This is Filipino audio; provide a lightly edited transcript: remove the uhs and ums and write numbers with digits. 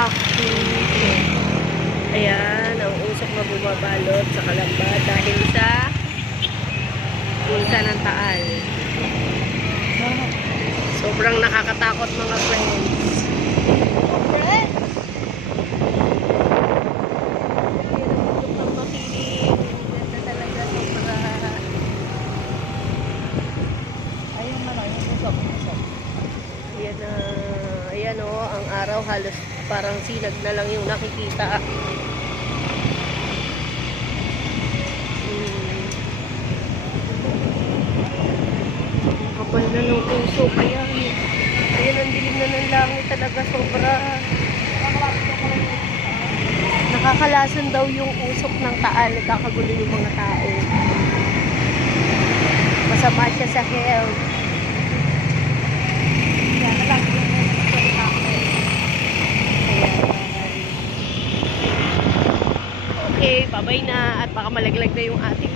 Aquino. Ayan, ang usok na bumabalot sa Calamba dahil sa bulkan ng Taal. Sobrang nakakatakot mga friends. Ayan o, ang araw halos parang sinag na lang yung nakikita. Kapal na ng usok. Ayan, ang dilim na ng langit talaga, sobra. Nakakalason daw yung usok ng Taal, nagkakagulo yung mga tao. Masama siya sa health. Okay, babay na at baka malaglag na yung ating